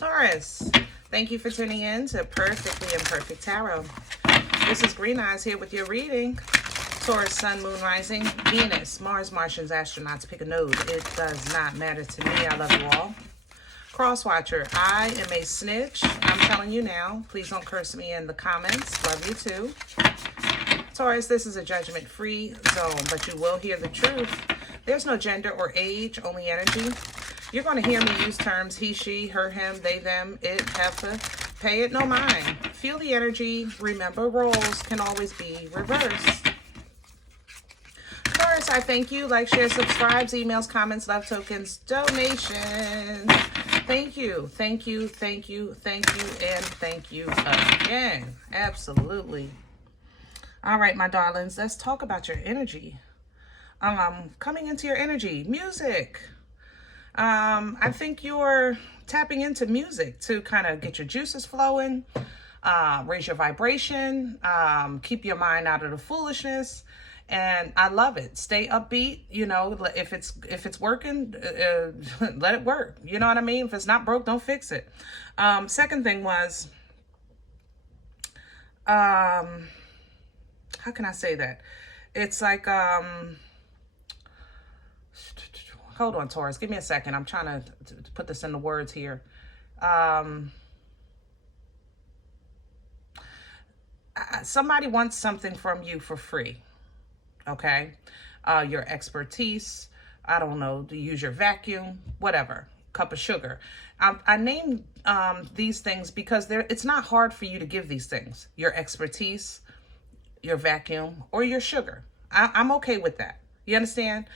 Taurus, thank you for tuning in to Perfectly Imperfect Tarot. This is Green Eyes here with your reading. Taurus, Sun, Moon, Rising, Venus, Mars, Martians, astronauts, pick a node. It does not matter to me. I love you all. Crosswatcher, I am a snitch. I'm telling you now. Please don't curse me in the comments. Love you too. Taurus, this is a judgment-free zone, but you will hear the truth. There's no gender or age, only energy. You're going to hear me use terms he, she, her, him, they, them, it, heifer. Pay it no mind. Feel the energy. Remember, roles can always be reversed. Taurus, I thank you. Like, share, subscribes, emails, comments, love tokens, donations. Thank you, thank you, thank you, thank you, and thank you again. Absolutely. All right, my darlings, let's talk about your energy. Coming into your energy, music. I think you're tapping into music to kind of get your juices flowing, raise your vibration, keep your mind out of the foolishness. And I love it. Stay upbeat. You know, if it's working, let it work. You know what I mean? If it's not broke, don't fix it. Second thing was, how can I say that? It's like, hold on, Taurus. Give me a second. I'm trying to put this into words here. Somebody wants something from you for free. Okay, your expertise, I don't know, to use your vacuum, whatever, cup of sugar. I named these things because it's not hard for you to give these things, your expertise, your vacuum, or your sugar. I'm okay with that. You understand?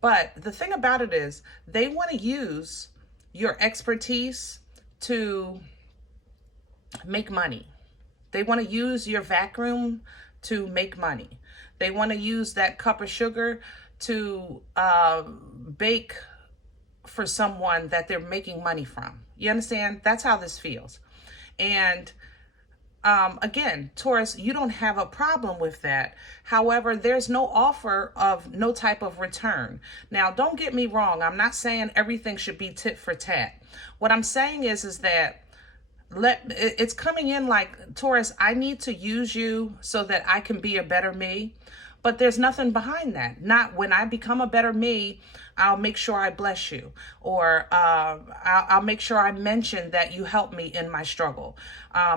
But the thing about it is they want to use your expertise to make money. They want to use your vacuum to make money. They want to use that cup of sugar to bake for someone that they're making money from. You understand? That's how this feels. And again, Taurus, you don't have a problem with that. However, there's no offer of no type of return. Now, don't get me wrong. I'm not saying everything should be tit for tat. What I'm saying is that it's coming in like, Taurus, I need to use you so that I can be a better me. But there's nothing behind that. Not when I become a better me, I'll make sure I bless you. Or I'll make sure I mention that you helped me in my struggle.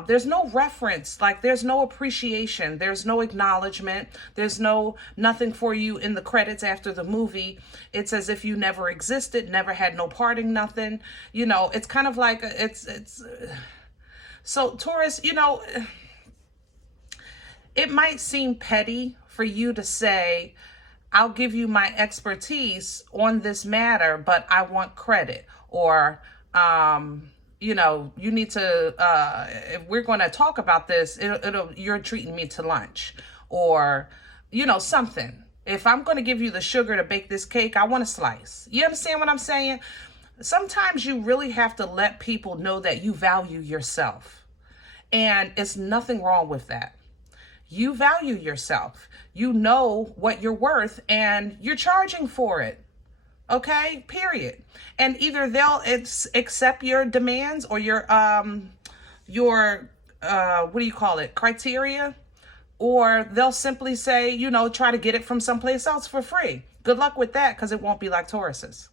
There's no reference, like there's no appreciation. There's no acknowledgement. There's nothing for you in the credits after the movie. It's as if you never existed, never had no parting, nothing. You know, it's kind of like, so Taurus, you know, it might seem petty for you to say, I'll give you my expertise on this matter, but I want credit. Or, you know, you need to, if we're going to talk about this, you're treating me to lunch. Or, you know, something. If I'm going to give you the sugar to bake this cake, I want a slice. You understand what I'm saying? Sometimes you really have to let people know that you value yourself. And it's nothing wrong with that. You value yourself. You know what you're worth and you're charging for it. Okay, period. And either they'll accept your demands or your what do you call it, criteria, or they'll simply say, you know, try to get it from someplace else for free. Good luck with that, because it won't be like Taurus's.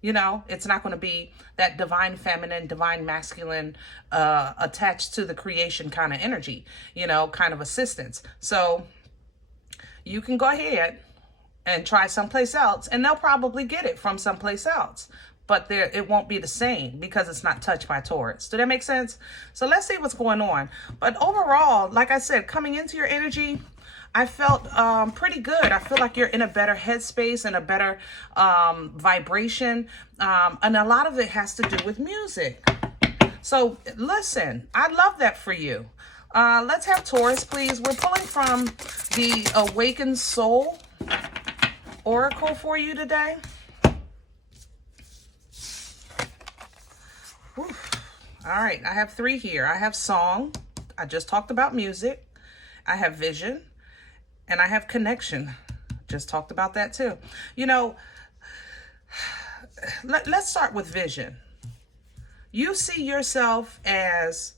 You know, it's not going to be that divine feminine, divine masculine, attached to the creation kind of energy, you know, kind of assistance. So you can go ahead and try someplace else, and they'll probably get it from someplace else. But it won't be the same because it's not touched by Taurus. Does that make sense? So let's see what's going on. But overall, like I said, coming into your energy, I felt pretty good. I feel like you're in a better headspace and a better vibration. And a lot of it has to do with music. So listen, I love that for you. Let's have Taurus, please. We're pulling from the Awakened Soul Oracle for you today. Whew. All right, I have 3 here. I have Song. I just talked about music. I have Vision. And I have Connection. Just talked about that too. You know, let's start with Vision. You see yourself as,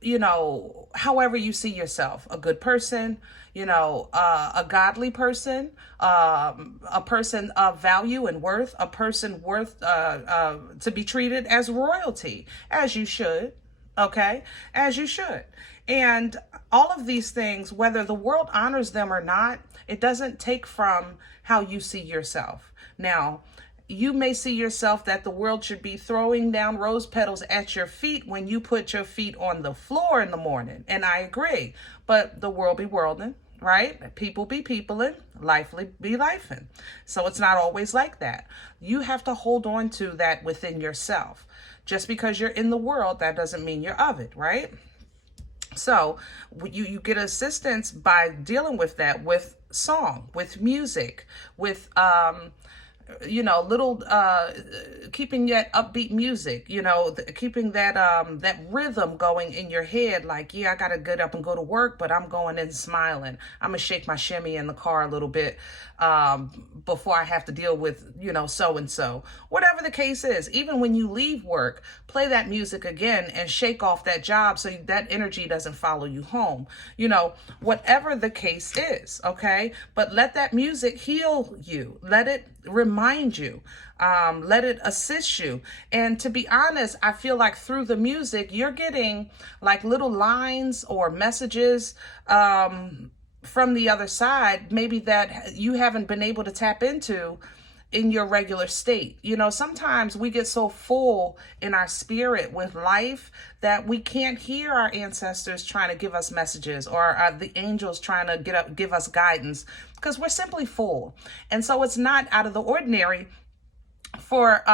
you know, however you see yourself, a good person, you know, a godly person, a person of value and worth, a person worth to be treated as royalty, as you should, okay, as you should. And all of these things, whether the world honors them or not, it doesn't take from how you see yourself. Now, you may see yourself that the world should be throwing down rose petals at your feet when you put your feet on the floor in the morning. And I agree, but the world be worlding, right? People be peopling, life be lifing. So it's not always like that. You have to hold on to that within yourself. Just because you're in the world, that doesn't mean you're of it, right? So you get assistance by dealing with that with song, with music, with you know, little keeping that upbeat music, you know, keeping that that rhythm going in your head, like, yeah, I gotta get up and go to work, but I'm going in smiling. I'm gonna shake my shimmy in the car a little bit before I have to deal with, you know, so and so. Whatever the case is, even when you leave work, play that music again and shake off that job so that energy doesn't follow you home. You know, whatever the case is, okay? But let that music heal you. Let it remind you. Let it assist you. And to be honest, I feel like through the music, you're getting like little lines or messages from the other side, maybe that you haven't been able to tap into in your regular state. You know, sometimes we get so full in our spirit with life that we can't hear our ancestors trying to give us messages, or the angels trying to give us guidance, because we're simply full. And so it's not out of the ordinary for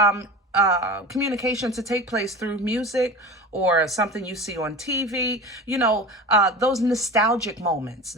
communication to take place through music or something you see on TV, you know, those nostalgic moments,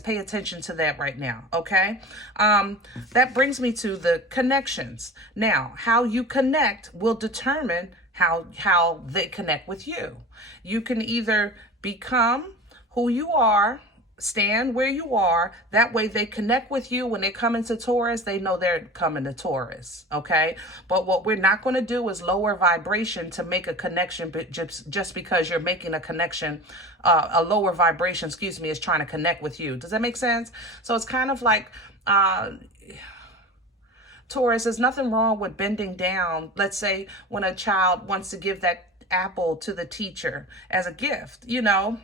pay attention to that right now, okay? That brings me to the connections. Now, how you connect will determine how they connect with you. You can either become who you are, stand where you are. That way they connect with you. When they come into Taurus, they know they're coming to Taurus, okay? But what we're not going to do is lower vibration to make a connection just because you're making a connection, a lower vibration, is trying to connect with you. Does that make sense? So it's kind of like, Taurus, there's nothing wrong with bending down. Let's say when a child wants to give that apple to the teacher as a gift, you know,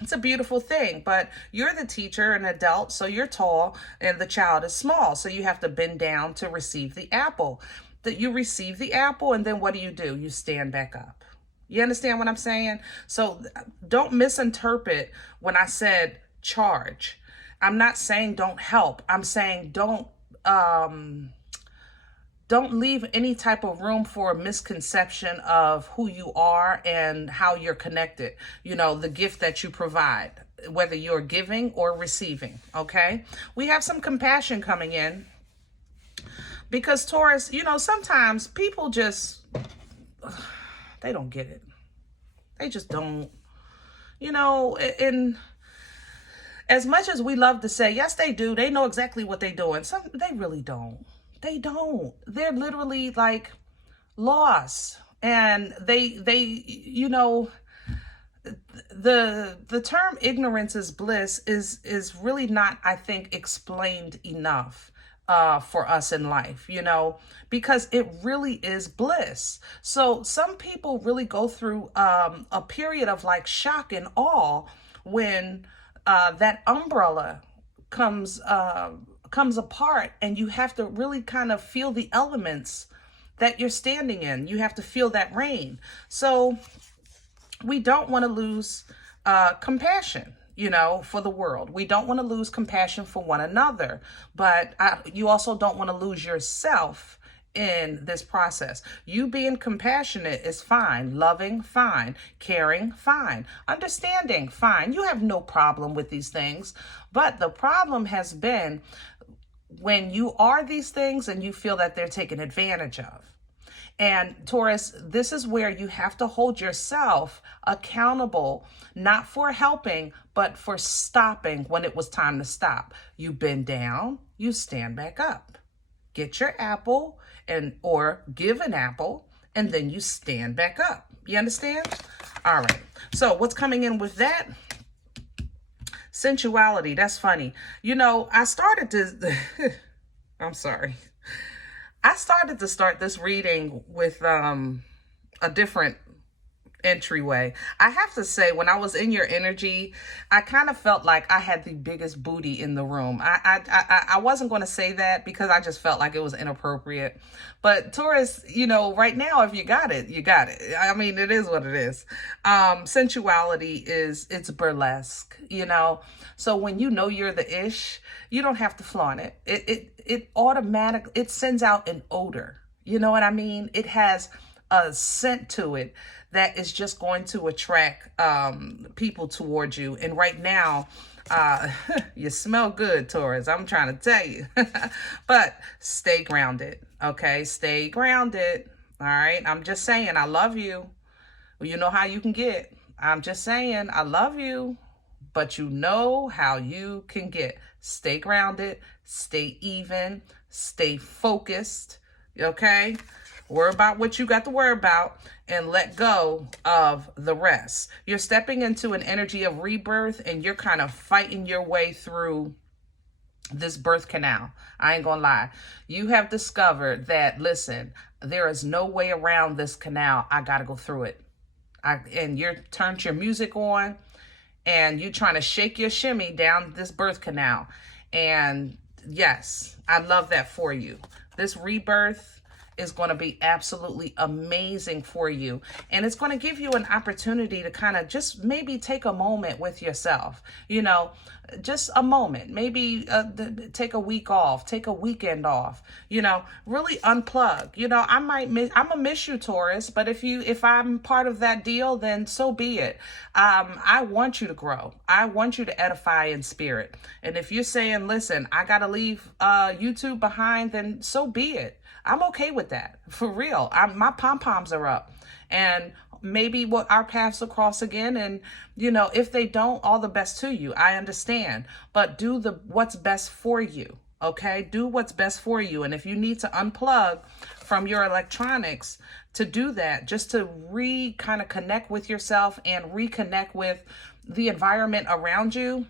it's a beautiful thing, but you're the teacher, an adult, so you're tall and the child is small. So you have to bend down to receive the apple. That you receive the apple, and then what do? You stand back up. You understand what I'm saying? So don't misinterpret when I said charge. I'm not saying don't help. I'm saying don't leave any type of room for a misconception of who you are and how you're connected. You know, the gift that you provide, whether you're giving or receiving, okay? We have some compassion coming in because Taurus, you know, sometimes people just, they don't get it. They just don't, you know, and as much as we love to say, yes, they do. They know exactly what they're doing. They really don't. They don't. They're literally like lost. And they, you know, the term ignorance is bliss is really not, I think, explained enough for us in life, you know, because it really is bliss. So some people really go through a period of like shock and awe when that umbrella comes apart, and you have to really kind of feel the elements that you're standing in. You have to feel that rain. So we don't want to lose compassion, you know, for the world. We don't want to lose compassion for one another, but you also don't want to lose yourself in this process. You being compassionate is fine, loving, fine, caring, fine, understanding, fine. You have no problem with these things, but the problem has been when you are these things and you feel that they're taken advantage of. And Taurus, this is where you have to hold yourself accountable, not for helping, but for stopping when it was time to stop. You bend down, you stand back up. Get your apple or give an apple and then you stand back up. You understand? All right. So what's coming in with that? Sensuality. That's funny. You know, I started to, I'm sorry. I started to start this reading with a different entryway. I have to say, when I was in your energy, I kind of felt like I had the biggest booty in the room. I wasn't going to say that because I just felt like it was inappropriate. But Taurus, you know, right now, if you got it, you got it. I mean, it is what it is. Sensuality it's burlesque, you know. So when you know you're the ish, you don't have to flaunt it. It automatically, it sends out an odor. You know what I mean? It has a scent to it that is just going to attract people towards you. And right now, you smell good, Taurus. I'm trying to tell you. But stay grounded, okay? Stay grounded, all right? I'm just saying, I love you. You know how you can get. I'm just saying, I love you. But you know how you can get. Stay grounded, stay even, stay focused, okay? Worry about what you got to worry about and let go of the rest. You're stepping into an energy of rebirth and you're kind of fighting your way through this birth canal. I ain't gonna lie. You have discovered that, listen, there is no way around this canal. I gotta go through it. And you're turned your music on and you're trying to shake your shimmy down this birth canal. And yes, I love that for you. This rebirth is going to be absolutely amazing for you. And it's going to give you an opportunity to kind of just maybe take a moment with yourself, you know, just a moment, maybe take a week off, take a weekend off, you know, really unplug. You know, I'm gonna miss you, Taurus, but if I'm part of that deal, then so be it. I want you to grow. I want you to edify in spirit. And if you're saying, listen, I got to leave YouTube behind, then so be it. I'm okay with that, for real. My pom-poms are up, and maybe our paths will cross again. And, you know, if they don't, all the best to you. I understand, but do what's best for you. Okay. Do what's best for you. And if you need to unplug from your electronics to do that, just to kind of connect with yourself and reconnect with the environment around you,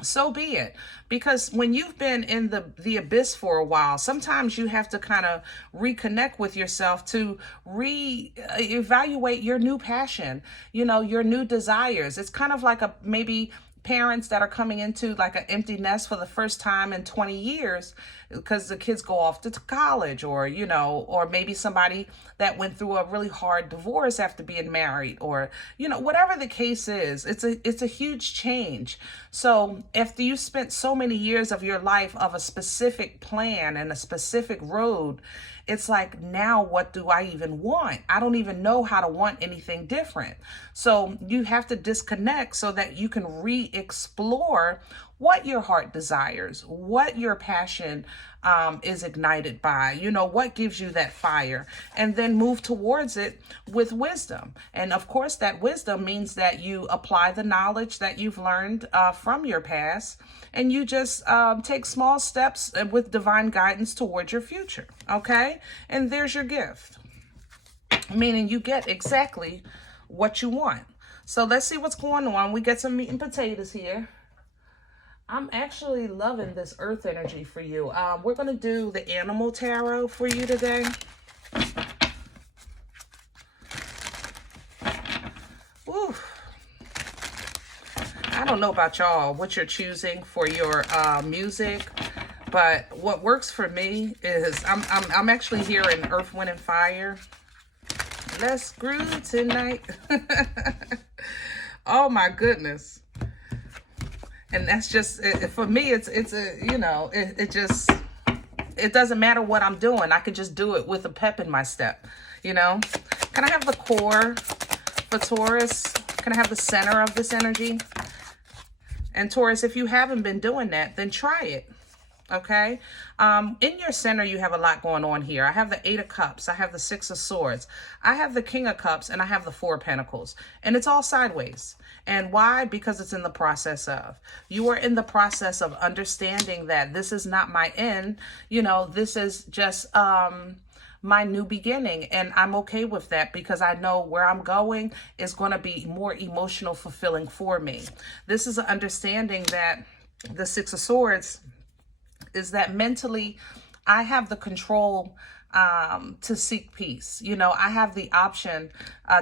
so be it. Because when you've been in the abyss for a while, sometimes you have to kind of reconnect with yourself to evaluate your new passion, you know, your new desires. It's kind of like maybe parents that are coming into like an empty nest for the first time in 20 years because the kids go off to college, or, you know, or maybe somebody that went through a really hard divorce after being married, or, you know, whatever the case is, it's a huge change. So after you spent so many years of your life of a specific plan and a specific road, it's like, now what do I even want? I don't even know how to want anything different. So you have to disconnect so that you can re-explore what your heart desires, what your passion is ignited by, you know, what gives you that fire, and then move towards it with wisdom. And of course, that wisdom means that you apply the knowledge that you've learned from your past, and you just take small steps with divine guidance towards your future. Okay. And there's your gift, meaning you get exactly what you want. So let's see what's going on. We get some meat and potatoes here. I'm actually loving this earth energy for you. We're going to do the animal tarot for you today. Woo. I don't know about y'all, what you're choosing for your music, but what works for me is I'm actually hearing Earth, Wind, and Fire. Let's groove tonight. Oh my goodness. And that's just, for me, it's a, you know, it doesn't matter what I'm doing. I can just do it with a pep in my step, you know. Can I have the core for Taurus? Can I have the center of this energy? And Taurus, if you haven't been doing that, then try it. Okay. In your center, you have a lot going on here. I have the 8 of Cups. I have the 6 of Swords. I have the King of Cups, and I have the 4 of Pentacles, and it's all sideways. And why? Because it's in the process of. You are in the process of understanding that this is not my end. You know, this is just my new beginning. And I'm okay with that because I know where I'm going is going to be more emotional fulfilling for me. This is an understanding that the Six of Swords is that mentally I have the control to seek peace. You know, I have the option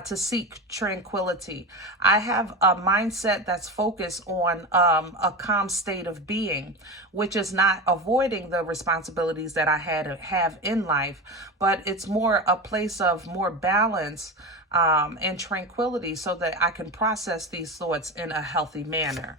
to seek tranquility. I have a mindset that's focused on a calm state of being, which is not avoiding the responsibilities that I have in life, but it's more a place of more balance and tranquility so that I can process these thoughts in a healthy manner.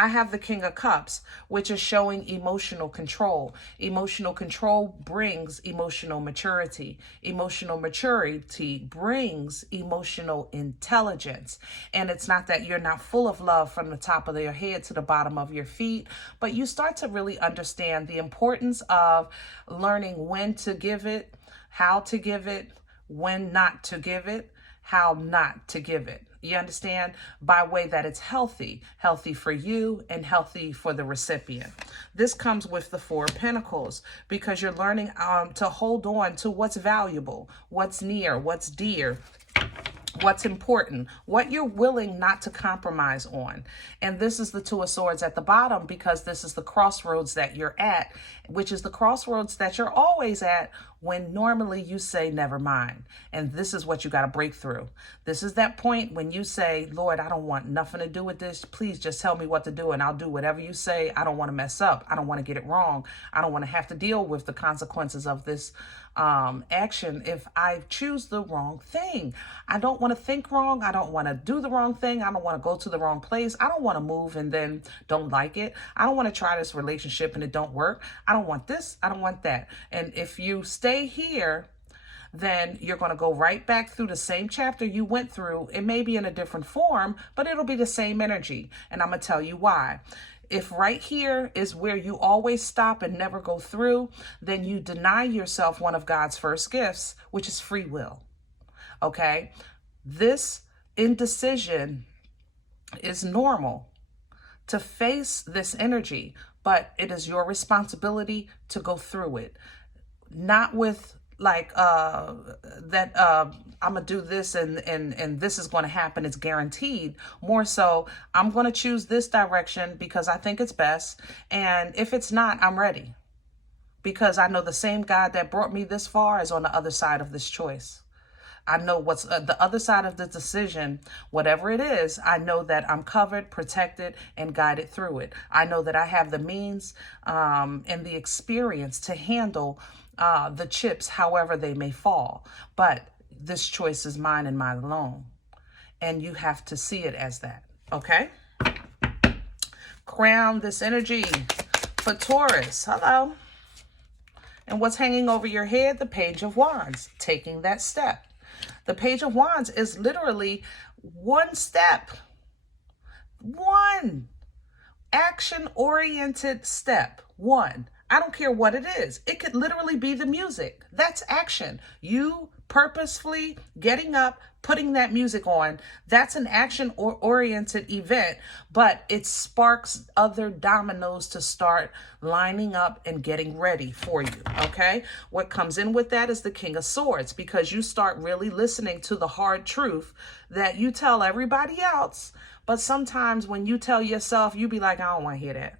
I have the King of Cups, which is showing emotional control. Emotional control brings emotional maturity. Emotional maturity brings emotional intelligence. And it's not that you're not full of love from the top of your head to the bottom of your feet, but you start to really understand the importance of learning when to give it, how to give it, when not to give it, how not to give it. You understand? By way that it's healthy for you and healthy for the recipient. This comes with the Four of Pentacles because you're learning to hold on to what's valuable, what's near, what's dear, what's important, what you're willing not to compromise on. And this is the Two of Swords at the bottom because this is the crossroads that you're at, which is the crossroads that you're always at when normally you say, never mind. And this is what you got to break through. This is that point when you say, Lord, I don't want nothing to do with this. Please just tell me what to do and I'll do whatever you say. I don't want to mess up. I don't want to get it wrong. I don't want to have to deal with the consequences of this action if I choose the wrong thing. I don't want to think wrong. I don't want to do the wrong thing. I don't want to go to the wrong place. I don't want to move and then don't like it. I don't want to try this relationship and it don't work. I don't want this. I don't want that. And if you stay here, then you're going to go right back through the same chapter you went through. It may be in a different form, but it'll be the same energy. And I'm going to tell you why. If right here is where you always stop and never go through, then you deny yourself one of God's first gifts, which is free will. Okay? This indecision is normal to face this energy, but it is your responsibility to go through it. Not with like that I'm gonna do this and this is going to happen, it's guaranteed. More so, I'm going to choose this direction because I think it's best, and if it's not, I'm ready because I know the same God that brought me this far is on the other side of this choice. I know what's the other side of the decision, whatever it is. I know that I'm covered, protected, and guided through it. I know that I have the means and the experience to handle the chips however they may fall. But this choice is mine and mine alone. And you have to see it as that. Okay? Crown this energy for Taurus. Hello. And what's hanging over your head? The Page of Wands. Taking that step. The Page of Wands is literally one step. One action-oriented step. One. I don't care what it is. It could literally be the music. That's action. You purposefully getting up, putting that music on. That's an action-oriented event, but it sparks other dominoes to start lining up and getting ready for you, okay? What comes in with that is the King of Swords, because you start really listening to the hard truth that you tell everybody else, but sometimes when you tell yourself, you be like, I don't want to hear that.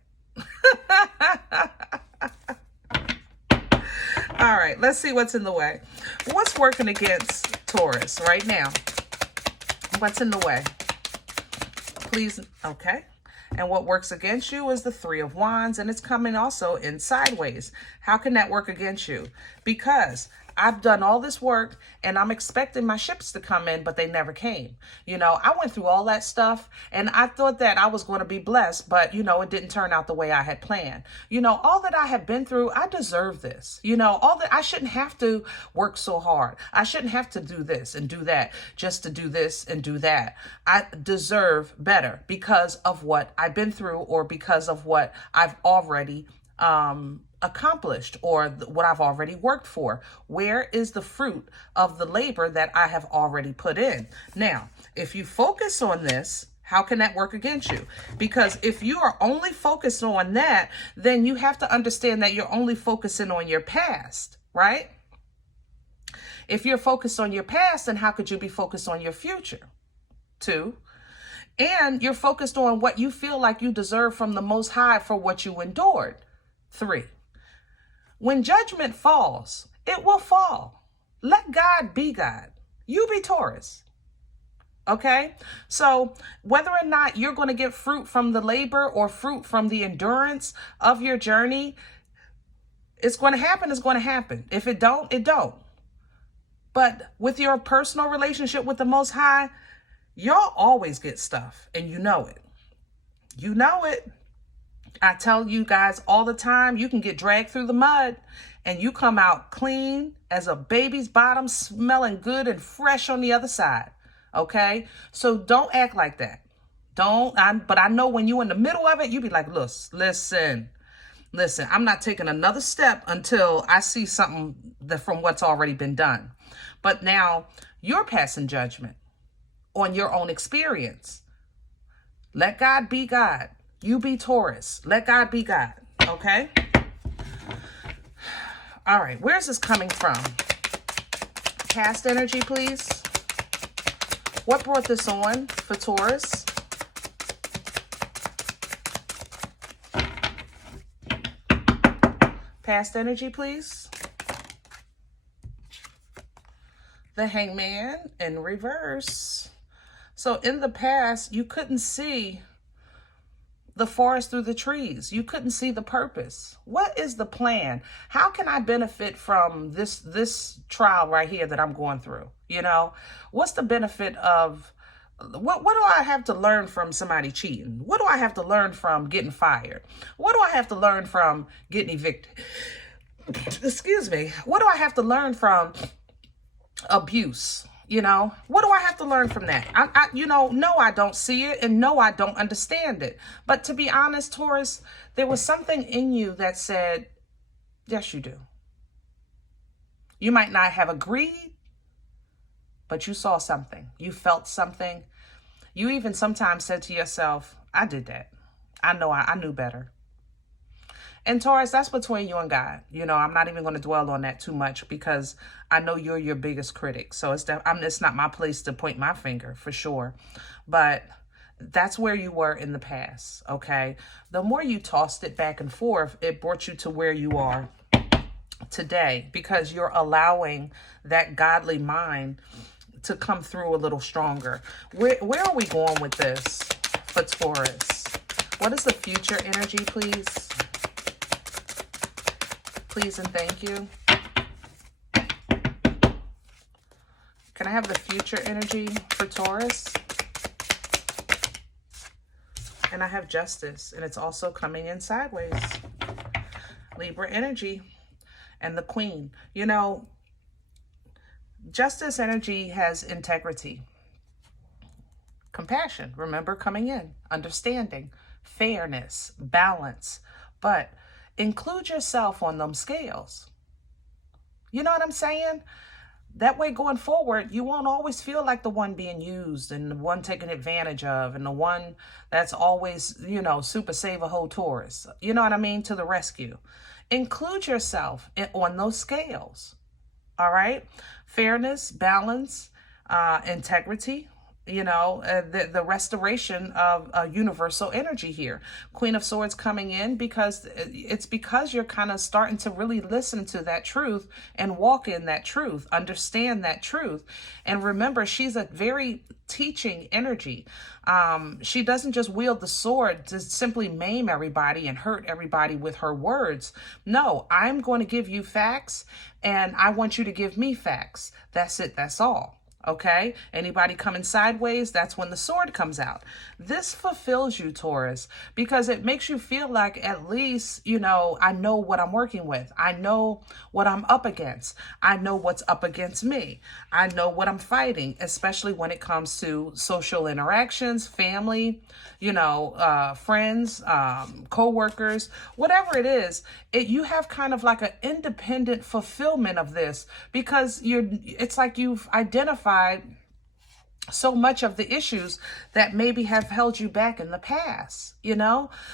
All right, let's see what's in the way. What's working against Taurus right now? What's in the way? Please, okay. And what works against you is the Three of Wands, and it's coming also in sideways. How can that work against you? Because I've done all this work and I'm expecting my ships to come in, but they never came. You know, I went through all that stuff and I thought that I was going to be blessed, but you know, it didn't turn out the way I had planned. You know, all that I have been through, I deserve this. You know, all that I shouldn't have to work so hard. I shouldn't have to do this and do that just to do this and do that. I deserve better because of what I've been through or because of what I've already accomplished or what I've already worked for. Where is the fruit of the labor that I have already put in? Now, if you focus on this, how can that work against you? Because if you are only focused on that, then you have to understand that you're only focusing on your past, right? If you're focused on your past, then how could you be focused on your future? 2. And you're focused on what you feel like you deserve from the Most High for what you endured. 3. When judgment falls, it will fall. Let God be God. You be Taurus. Okay? So whether or not you're going to get fruit from the labor or fruit from the endurance of your journey, it's going to happen. It's going to happen. If it don't, it don't. But with your personal relationship with the Most High, y'all always get stuff, and you know it. You know it. I tell you guys all the time, you can get dragged through the mud and you come out clean as a baby's bottom, smelling good and fresh on the other side. Okay? So don't act like that. But I know when you're in the middle of it, you be like, listen, I'm not taking another step until I see something from what's already been done. But now you're passing judgment on your own experience. Let God be God. You be Taurus. Let God be God. Okay? All right. Where's this coming from? Past energy, please. What brought this on for Taurus? Past energy, please. The Hangman in reverse. So in the past, you couldn't see the forest through the trees. You couldn't see the purpose. What is the plan? How can I benefit from this trial right here that I'm going through? You know, what's the benefit of, what do I have to learn from somebody cheating? What do I have to learn from getting fired? What do I have to learn from getting evicted? Excuse me. What do I have to learn from abuse? You know, what do I have to learn from that? No, I don't see it, and no, I don't understand it. But to be honest, Taurus, there was something in you that said, yes, you do. You might not have agreed, but you saw something. You felt something. You even sometimes said to yourself, I did that. I knew better. And Taurus, that's between you and God. You know, I'm not even going to dwell on that too much because I know you're your biggest critic. So it's not my place to point my finger for sure. But that's where you were in the past, okay? The more you tossed it back and forth, it brought you to where you are today because you're allowing that godly mind to come through a little stronger. Where are we going with this for Taurus? What is the future energy, please? Please and thank you. Can I have the future energy for Taurus? And I have justice, and it's also coming in sideways. Libra energy and the Queen. You know, justice energy has integrity. Compassion, remember, coming in. Understanding, fairness, balance. But include yourself on them scales. You know what I'm saying? That way going forward, you won't always feel like the one being used and the one taken advantage of and the one that's always, super save a whole Taurus. You know what I mean? To the rescue. Include yourself on those scales. All right? Fairness, balance, integrity. The restoration of universal energy here. Queen of Swords coming in because you're kind of starting to really listen to that truth and walk in that truth, understand that truth. And remember, she's a very teaching energy. She doesn't just wield the sword to simply maim everybody and hurt everybody with her words. No, I'm going to give you facts and I want you to give me facts. That's it. That's all. Okay, anybody coming sideways, that's when the sword comes out. This fulfills you, Taurus, because it makes you feel like at least, I know what I'm working with. I know what I'm up against. I know what's up against me. I know what I'm fighting, especially when it comes to social interactions, family, friends, co-workers, whatever it is. You have kind of like an independent fulfillment of this because it's like you've identified so much of the issues that maybe have held you back in the past,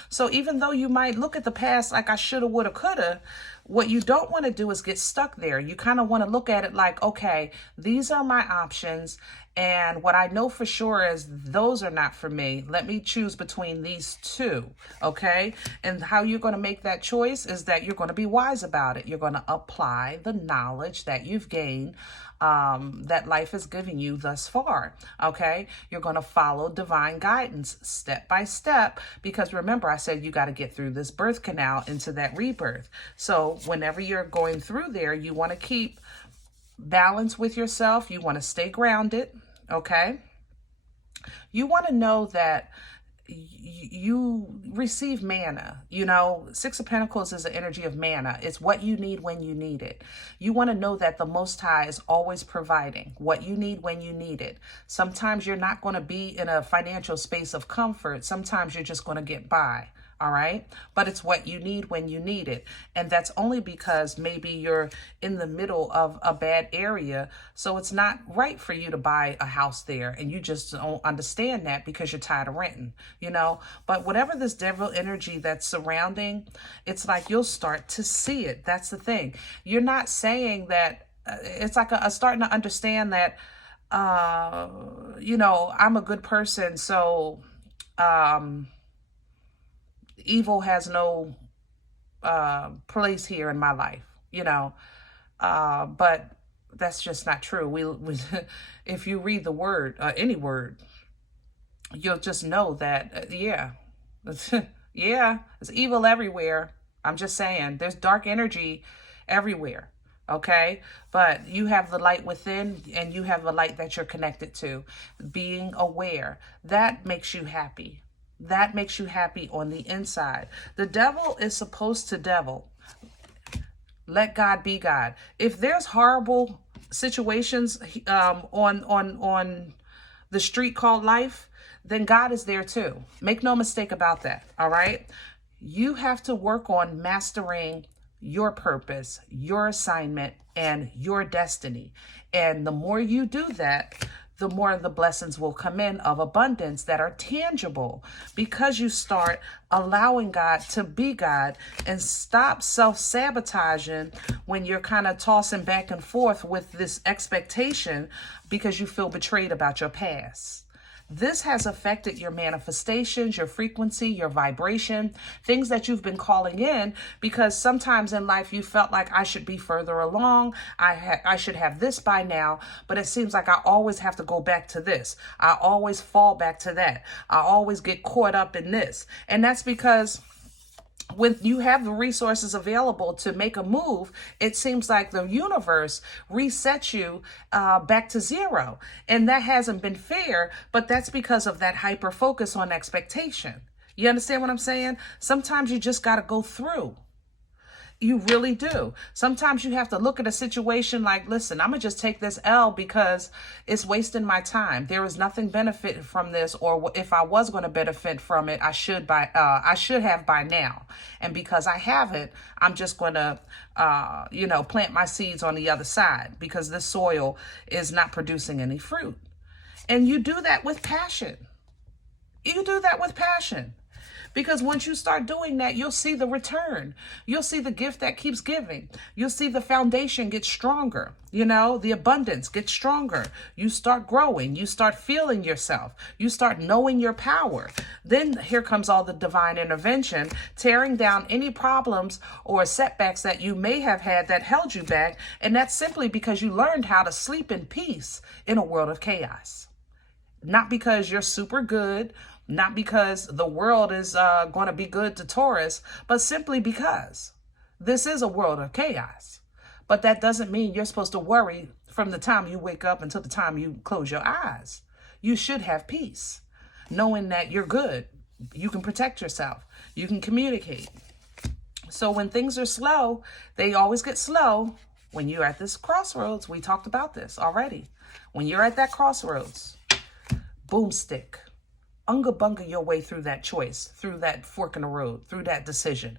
So even though you might look at the past like I shoulda, woulda, coulda, What you don't want to do is get stuck there. You kind of want to look at it like, okay, these are my options. And what I know for sure is those are not for me. Let me choose between these two, okay? And how you're going to make that choice is that you're going to be wise about it. You're going to apply the knowledge that you've gained, that life has given you thus far, okay? You're going to follow divine guidance step by step, because remember, I said you got to get through this birth canal into that rebirth. So whenever you're going through there, you want to keep balance with yourself. You want to stay grounded, okay? You want to know that you receive manna. You know, Six of Pentacles is the energy of manna. It's what you need when you need it. You want to know that the Most High is always providing what you need when you need it. Sometimes you're not going to be in a financial space of comfort. Sometimes you're just going to get by. All right. But it's what you need when you need it. And that's only because maybe you're in the middle of a bad area. So it's not right for you to buy a house there. And you just don't understand that because you're tired of renting, you know. But whatever this devil energy that's surrounding, it's like you'll start to see it. That's the thing. You're not saying that it's like a starting to understand that, you know, I'm a good person. So, evil has no place here in my life, you know, but that's just not true. We if you read the word, any word, you'll just know that, yeah, yeah, it's evil everywhere. I'm just saying, there's dark energy everywhere, okay? But you have the light within, and you have the light that you're connected to. Being aware, that makes you happy. That makes you happy on the inside. The devil is supposed to devil. Let God be God. If there's horrible situations on the street called life, then God is there too. Make no mistake about that, all right? You have to work on mastering your purpose, your assignment, and your destiny. And the more you do that, the more the blessings will come in of abundance that are tangible, because you start allowing God to be God and stop self-sabotaging when you're kind of tossing back and forth with this expectation because you feel betrayed about your past. This has affected your manifestations, your frequency, your vibration, things that you've been calling in, because sometimes in life you felt like I should be further along. I should have this by now, but it seems like I always have to go back to this. I always fall back to that. I always get caught up in this. And that's because when you have the resources available to make a move, it seems like the universe resets you back to zero. And that hasn't been fair, but that's because of that hyper focus on expectation. You understand what I'm saying? Sometimes you just got to go through. You really do. Sometimes you have to look at a situation like, listen, I'm going to just take this L because it's wasting my time. There is nothing benefit from this, or if I was going to benefit from it, I should have by now. And because I haven't, I'm just going to, plant my seeds on the other side because this soil is not producing any fruit. And you do that with passion. You do that with passion. Because once you start doing that, you'll see the return. You'll see the gift that keeps giving. You'll see the foundation get stronger. You know, the abundance gets stronger. You start growing. You start feeling yourself. You start knowing your power. Then here comes all the divine intervention, tearing down any problems or setbacks that you may have had that held you back. And that's simply because you learned how to sleep in peace in a world of chaos. Not because you're super good, not because the world is going to be good to Taurus, but simply because this is a world of chaos. But that doesn't mean you're supposed to worry from the time you wake up until the time you close your eyes. You should have peace, knowing that you're good. You can protect yourself. You can communicate. So when things are slow, they always get slow when you're at this crossroads. We talked about this already. When you're at that crossroads, boomstick. Unga bunga your way through that choice, through that fork in the road, through that decision,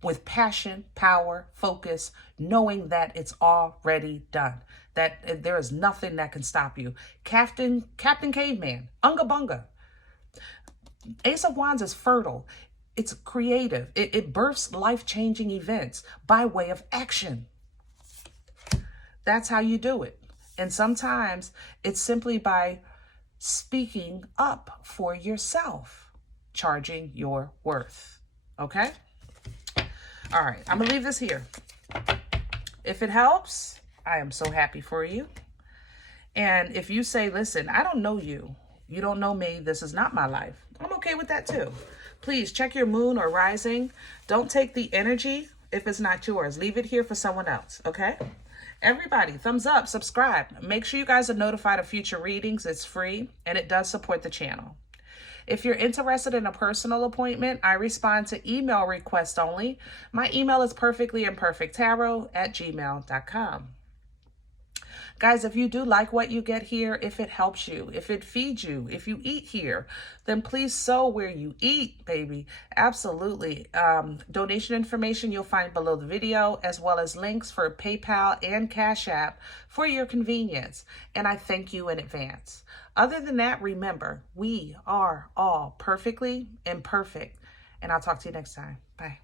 with passion, power, focus, knowing that it's already done, that there is nothing that can stop you. Captain Caveman, unga bunga. Ace of Wands is fertile. It's creative. It births life-changing events by way of action. That's how you do it. And sometimes it's simply by speaking up for yourself, charging your worth. Okay? All right, I'm going to leave this here. If it helps, I am so happy for you. And if you say, listen, I don't know you. You don't know me. This is not my life. I'm okay with that too. Please check your moon or rising. Don't take the energy if it's not yours. Leave it here for someone else, okay? Everybody, thumbs up, subscribe. Make sure you guys are notified of future readings. It's free, and it does support the channel. If you're interested in a personal appointment, I respond to email requests only. My email is perfectlyimperfecttarot@gmail.com. Guys, if you do like what you get here, if it helps you, if it feeds you, if you eat here, then please sow where you eat, baby. Absolutely. Donation information you'll find below the video, as well as links for PayPal and Cash App for your convenience. And I thank you in advance. Other than that, remember, we are all perfectly imperfect. And I'll talk to you next time. Bye.